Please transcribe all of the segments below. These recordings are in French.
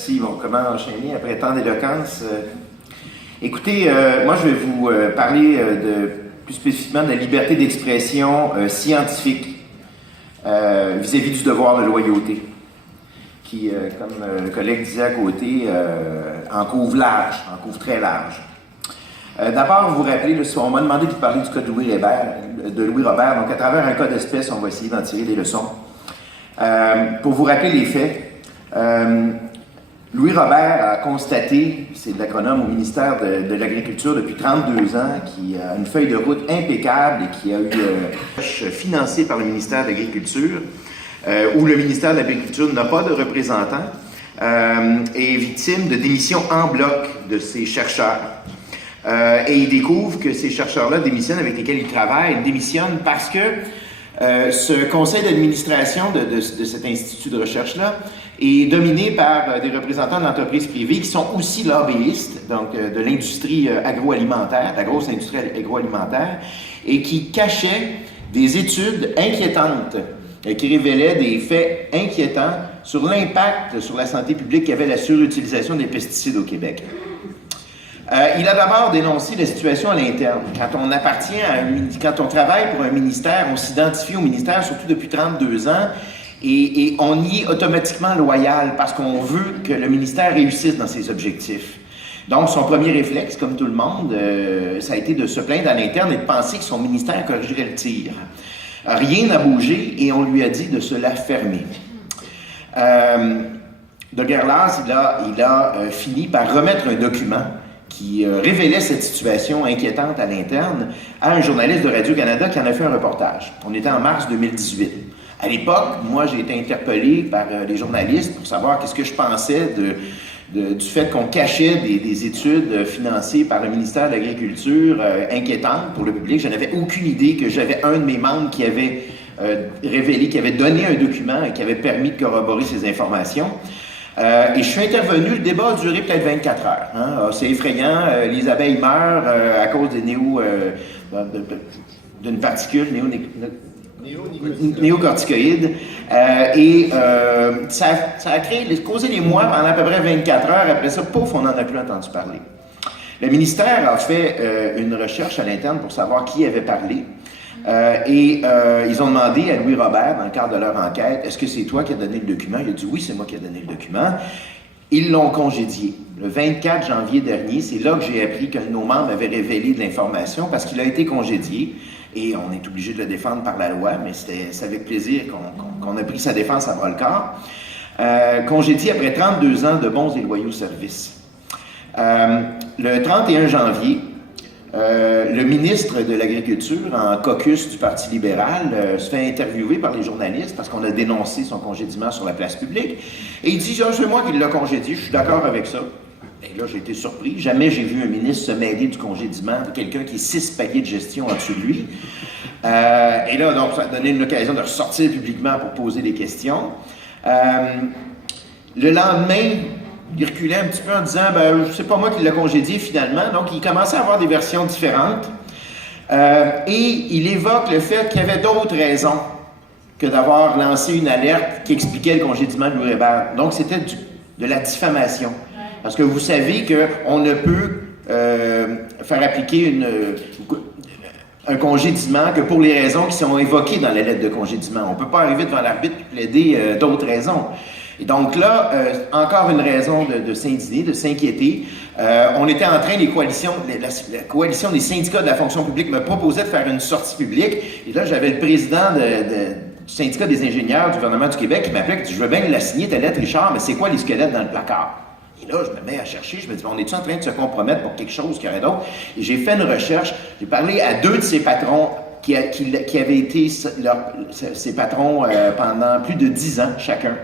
Si, bon, comment enchaîner après tant d'éloquence? Écoutez, moi je vais vous parler plus spécifiquement de la liberté d'expression scientifique vis-à-vis du devoir de loyauté, qui, comme le collègue disait à côté, en couvre large, en couvre très large. D'abord, vous vous rappelez, on m'a demandé de vous parler du cas de Louis Robert. Donc, à travers un cas d'espèce, on va essayer d'en tirer des leçons. Pour vous rappeler les faits, Louis Robert a constaté, c'est de l'agronome au ministère de l'Agriculture depuis 32 ans, qui a une feuille de route impeccable et qui a eu financée par le ministère de l'Agriculture, où le ministère de l'Agriculture n'a pas de représentant, est victime de démissions en bloc de ses chercheurs. Et il découvre que ces chercheurs-là démissionnent, avec lesquels il travaille, démissionnent parce que ce conseil d'administration de cet institut de recherche-là est dominé par des représentants d'entreprises privées qui sont aussi lobbyistes, donc de l'industrie agroalimentaire, de la grosse industrie agroalimentaire, et qui cachaient des études inquiétantes qui révélaient des faits inquiétants sur l'impact sur la santé publique qu'avait la surutilisation des pesticides au Québec. Il a d'abord dénoncé la situation à l'interne. Quand on travaille pour un ministère, on s'identifie au ministère, surtout depuis 32 ans, et on y est automatiquement loyal parce qu'on veut que le ministère réussisse dans ses objectifs. Donc, son premier réflexe, comme tout le monde, ça a été de se plaindre à l'interne et de penser que son ministère corrigerait le tir. Rien n'a bougé et on lui a dit de se la fermer. De guerre lasse, il a fini par remettre un document qui révélait cette situation inquiétante à l'interne à un journaliste de Radio-Canada qui en a fait un reportage. On était en mars 2018. À l'époque, moi, j'ai été interpellé par les journalistes pour savoir qu'est-ce que je pensais du fait qu'on cachait des études financées par le ministère de l'Agriculture inquiétantes pour le public. Je n'avais aucune idée que j'avais un de mes membres qui avait révélé, qui avait donné un document et qui avait permis de corroborer ces informations. Et je suis intervenu, le débat a duré peut-être 24 heures. Hein? C'est effrayant, les abeilles meurent à cause des d'une particule néocorticoïde. Ça a causé des mois pendant à peu près 24 heures. Après ça, pouf, on n'en a plus entendu parler. Le ministère a fait une recherche à l'interne pour savoir qui avait parlé. Ils ont demandé à Louis Robert, dans le cadre de leur enquête, « Est-ce que c'est toi qui as donné le document? » Il a dit « Oui, c'est moi qui ai donné le document. » Ils l'ont congédié. Le 24 janvier dernier, c'est là que j'ai appris qu'un de nos membres avait révélé de l'information parce qu'il a été congédié. Et on est obligé de le défendre par la loi, mais c'est avec plaisir qu'on a pris sa défense à bras-le-corps. Congédié après 32 ans de bons et loyaux services. Le 31 janvier, le ministre de l'Agriculture, en caucus du Parti libéral, se fait interviewer par les journalistes parce qu'on a dénoncé son congédiement sur la place publique. Et il dit « C'est moi qui l'ai congédié, je suis d'accord avec ça. » Et là, j'ai été surpris. Jamais j'ai vu un ministre se mêler du congédiement de quelqu'un qui est 6 paliers de gestion en-dessus de lui. Et là, donc, ça a donné une occasion de ressortir publiquement pour poser des questions. Le lendemain, il reculait un petit peu en disant « c'est pas moi qui l'ai congédié finalement ». Donc, il commençait à avoir des versions différentes. Et il évoque le fait qu'il y avait d'autres raisons que d'avoir lancé une alerte qui expliquait le congédiement de Louis Robert. Donc, c'était de la diffamation. Parce que vous savez qu'on ne peut faire appliquer un congédiement que pour les raisons qui sont évoquées dans la lettre de congédiement. On ne peut pas arriver devant l'arbitre et plaider d'autres raisons. Et donc là, encore une raison de s'indigner, de s'inquiéter. On était en train, la coalition des syndicats de la fonction publique me proposait de faire une sortie publique. Et là, j'avais le président du syndicat des ingénieurs du gouvernement du Québec qui m'appelait et dit « Je veux bien la signer, ta lettre, Richard, mais c'est quoi les squelettes dans le placard? » Et là, je me mets à chercher, je me dis, on est-tu en train de se compromettre pour quelque chose qu'il y aurait d'autre? Et j'ai fait une recherche, j'ai parlé à 2 de ses patrons qui avaient été ses patrons pendant plus de 10 ans chacun.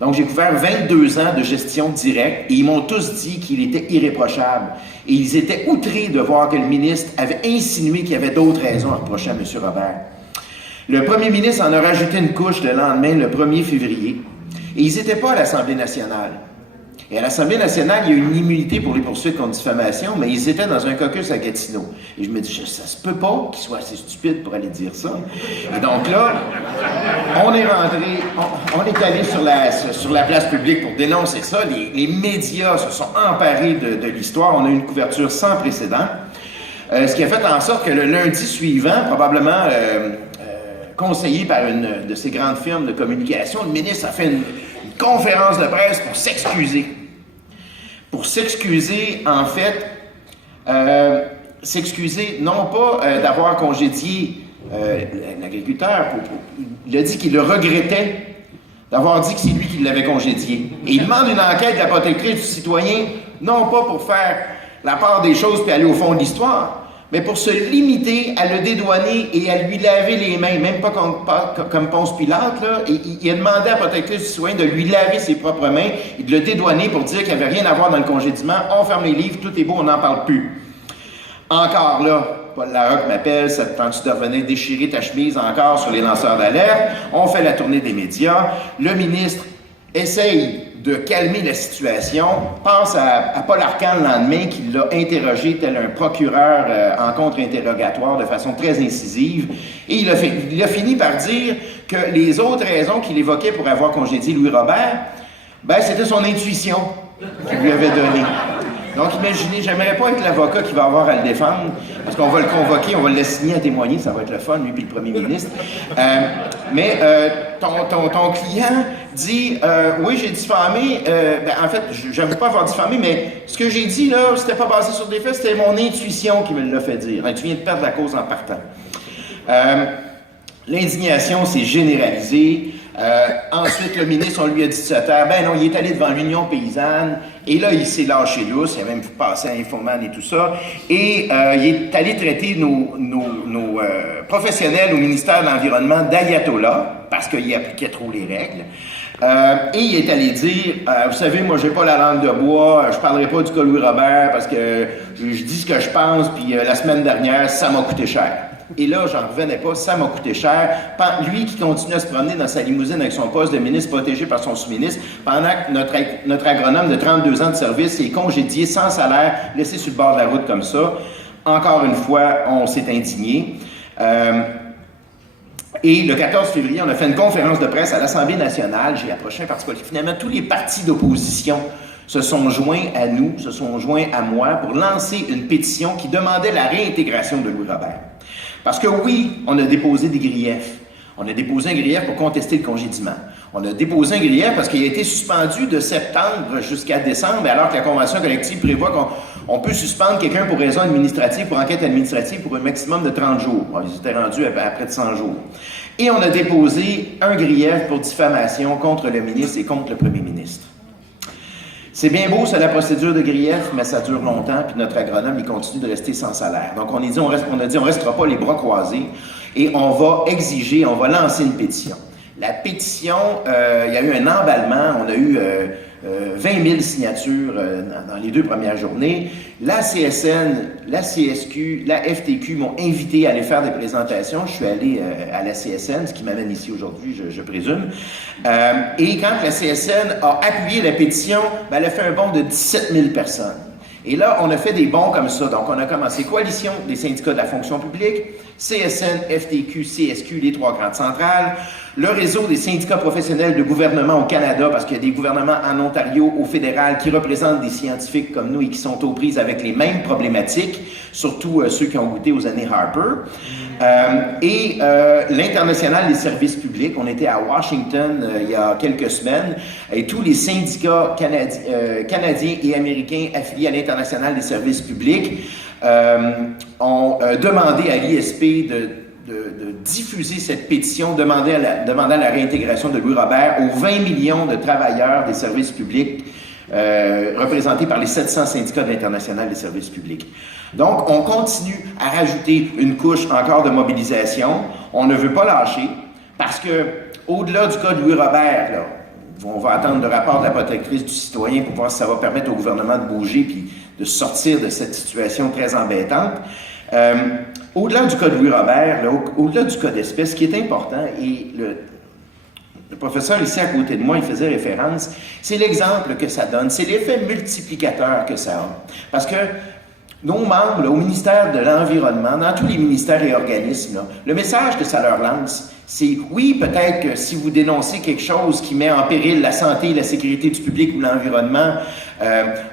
Donc, j'ai couvert 22 ans de gestion directe et ils m'ont tous dit qu'il était irréprochable. Et ils étaient outrés de voir que le ministre avait insinué qu'il y avait d'autres raisons à reprocher à M. Robert. Le premier ministre en a rajouté une couche le lendemain, le 1er février. Et ils n'étaient pas à l'Assemblée nationale. Et à l'Assemblée nationale, il y a une immunité pour les poursuites contre diffamation, mais ils étaient dans un caucus à Gatineau. Et je me dis, ça se peut pas qu'ils soient assez stupides pour aller dire ça. Et donc là, on est rentré, on est allé sur la place publique pour dénoncer ça. Les médias se sont emparés de l'histoire. On a eu une couverture sans précédent. Ce qui a fait en sorte que le lundi suivant, probablement conseillé par une de ces grandes firmes de communication, le ministre a fait une conférence de presse pour s'excuser. Pour s'excuser, en fait, s'excuser non pas d'avoir congédié l'agriculteur, il a dit qu'il le regrettait d'avoir dit que c'est lui qui l'avait congédié. Et il demande une enquête de la protectrice du citoyen, non pas pour faire la part des choses puis aller au fond de l'histoire, mais pour se limiter à le dédouaner et à lui laver les mains, même pas comme Ponce Pilate, là. Il a demandé à la protectrice du citoyen de lui laver ses propres mains et de le dédouaner pour dire qu'il n'y avait rien à voir dans le congédiement. On ferme les livres, tout est beau, on n'en parle plus. Encore là, Paul Larocque m'appelle, ça te tente de revenir déchirer ta chemise encore sur les lanceurs d'alerte. On fait la tournée des médias. Le ministre essaye de calmer la situation, passe à Paul Arcand le lendemain, qui l'a interrogé tel un procureur en contre-interrogatoire de façon très incisive, et il a fini par dire que les autres raisons qu'il évoquait pour avoir congédié Louis Robert, ben c'était son intuition qu'il lui avait donnée. Donc, imaginez, j'aimerais pas être l'avocat qui va avoir à le défendre, parce qu'on va le convoquer, on va l'assigner à témoigner, ça va être le fun, lui puis le premier ministre. Mais ton client dit, oui, j'ai diffamé, en fait, j'avoue pas avoir diffamé, mais ce que j'ai dit, là, c'était pas basé sur des faits, c'était mon intuition qui me l'a fait dire. Tu viens de perdre la cause en partant. L'indignation s'est généralisée. Ensuite, le ministre, on lui a dit de se taire. Ben non, il est allé devant l'Union paysanne. Et là, il s'est lâché lousse. Il a même passé à Infoman et tout ça. Et il est allé traiter nos professionnels au ministère de l'Environnement d'ayatollahs parce qu'il appliquait trop les règles. Et il est allé dire, vous savez, moi, j'ai pas la langue de bois, je parlerai pas du cas Louis Robert parce que je dis ce que je pense, puis la semaine dernière, ça m'a coûté cher. Et là, j'en revenais pas, ça m'a coûté cher. Lui qui continue à se promener dans sa limousine avec son poste de ministre protégé par son sous-ministre, pendant que notre agronome de 32 ans de service est congédié sans salaire, laissé sur le bord de la route comme ça. Encore une fois, on s'est indigné. Et le 14 février, on a fait une conférence de presse à l'Assemblée nationale. J'ai approché un parti politique. Finalement, tous les partis d'opposition se sont joints à nous, se sont joints à moi pour lancer une pétition qui demandait la réintégration de Louis Robert. Parce que oui, on a déposé des griefs. On a déposé un grief pour contester le congédiement. On a déposé un grief parce qu'il a été suspendu de septembre jusqu'à décembre, alors que la Convention collective prévoit qu'on peut suspendre quelqu'un pour raison administrative, pour enquête administrative, pour un maximum de 30 jours. Bon, ils étaient rendus à près de 100 jours. Et on a déposé un grief pour diffamation contre le ministre et contre le premier ministre. C'est bien beau, c'est la procédure de grief, mais ça dure longtemps, puis notre agronome, il continue de rester sans salaire. Donc, on a dit, on restera pas les bras croisés, et on va exiger, on va lancer une pétition. La pétition, il y a eu un emballement, on a eu 20 000 signatures dans les 2 premières journées. La CSN, la CSQ, la FTQ m'ont invité à aller faire des présentations. Je suis allé à la CSN, ce qui m'amène ici aujourd'hui, je présume. Et quand la CSN a appuyé la pétition, ben, elle a fait un bond de 17 000 personnes. Et là, on a fait des bons comme ça. Donc, on a commencé Coalition des syndicats de la fonction publique, CSN, FTQ, CSQ, les 3 grandes centrales, le réseau des syndicats professionnels de gouvernement au Canada, parce qu'il y a des gouvernements en Ontario, au fédéral, qui représentent des scientifiques comme nous et qui sont aux prises avec les mêmes problématiques, surtout ceux qui ont goûté aux années Harper. Et l'International des services publics, on était à Washington il y a quelques semaines, et tous les syndicats canadiens et américains affiliés à l'International des services publics ont demandé à l'ISP de diffuser cette pétition demandant la réintégration de Louis Robert aux 20 millions de travailleurs des services publics représentés par les 700 syndicats de l'International des services publics. Donc, on continue à rajouter une couche encore de mobilisation. On ne veut pas lâcher parce que, au-delà du cas de Louis Robert, là, on va attendre le rapport de la protectrice du citoyen pour voir si ça va permettre au gouvernement de bouger puis de sortir de cette situation très embêtante. Au-delà du cas de Louis Robert, là, au-delà du cas d'espèce, ce qui est important, et le professeur ici à côté de moi, il faisait référence, c'est l'exemple que ça donne, c'est l'effet multiplicateur que ça a. Parce que nos membres, là, au ministère de l'Environnement, dans tous les ministères et organismes, là, le message que ça leur lance, c'est oui, peut-être que si vous dénoncez quelque chose qui met en péril la santé et la sécurité du public ou l'environnement,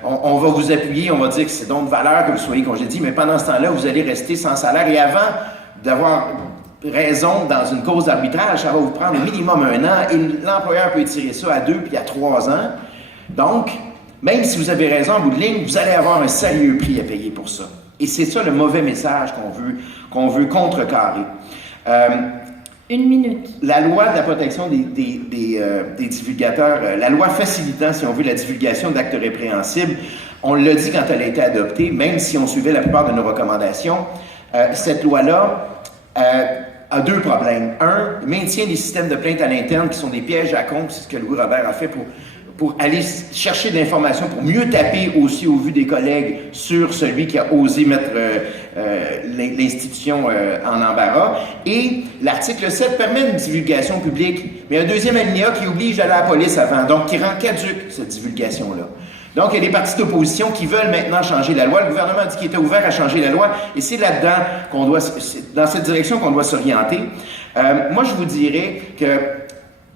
on va vous appuyer, on va dire que c'est donc de valeur que vous soyez congédié, mais pendant ce temps-là, vous allez rester sans salaire. Et avant d'avoir raison dans une cause d'arbitrage, ça va vous prendre au minimum 1 an et l'employeur peut étirer ça à 2 puis à 3 ans. Donc, même si vous avez raison en bout de ligne, vous allez avoir un sérieux prix à payer pour ça. Et c'est ça le mauvais message qu'on veut contrecarrer. 1 minute. La loi de la protection des divulgateurs, la loi facilitant, si on veut, la divulgation d'actes répréhensibles, on l'a dit quand elle a été adoptée, même si on suivait la plupart de nos recommandations, cette loi-là a 2 problèmes. Un, maintient des systèmes de plainte à l'interne qui sont des pièges à compte, c'est ce que Louis Robert a fait pour aller chercher de l'information, pour mieux taper aussi au vu des collègues sur celui qui a osé mettre l'institution en embarras. Et l'article 7 permet une divulgation publique, mais un deuxième alinéa qui oblige à aller à la police avant, donc qui rend caduque cette divulgation-là. Donc, il y a des partis d'opposition qui veulent maintenant changer la loi. Le gouvernement a dit qu'il était ouvert à changer la loi, et c'est là-dedans c'est dans cette direction qu'on doit s'orienter. Moi, je vous dirais que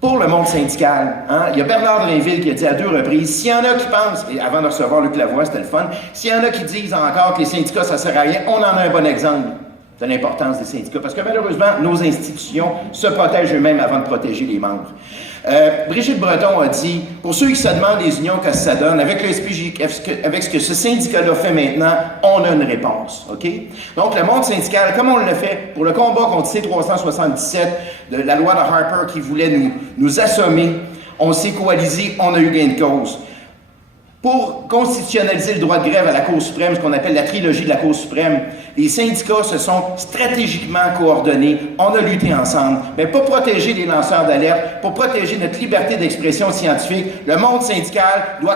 pour le monde syndical, il y a Bernard Drainville qui a dit à 2 reprises, s'il y en a qui pensent, et avant de recevoir Luc Lavoie, c'était le fun, s'il y en a qui disent encore que les syndicats, ça sert à rien, on en a un bon exemple de l'importance des syndicats, parce que malheureusement, nos institutions se protègent eux-mêmes avant de protéger les membres. Brigitte Breton a dit, pour ceux qui se demandent les unions, qu'est-ce que ça donne, avec le SPJ, avec ce que ce syndicat-là fait maintenant, on a une réponse, OK? Donc, le monde syndical, comme on l'a fait pour le combat contre C-377, de la loi de Harper qui voulait nous assommer, on s'est coalisé, on a eu gain de cause. Pour constitutionnaliser le droit de grève à la Cour suprême, ce qu'on appelle la trilogie de la Cour suprême, les syndicats se sont stratégiquement coordonnés, on a lutté ensemble, mais pour protéger les lanceurs d'alerte, pour protéger notre liberté d'expression scientifique, le monde syndical doit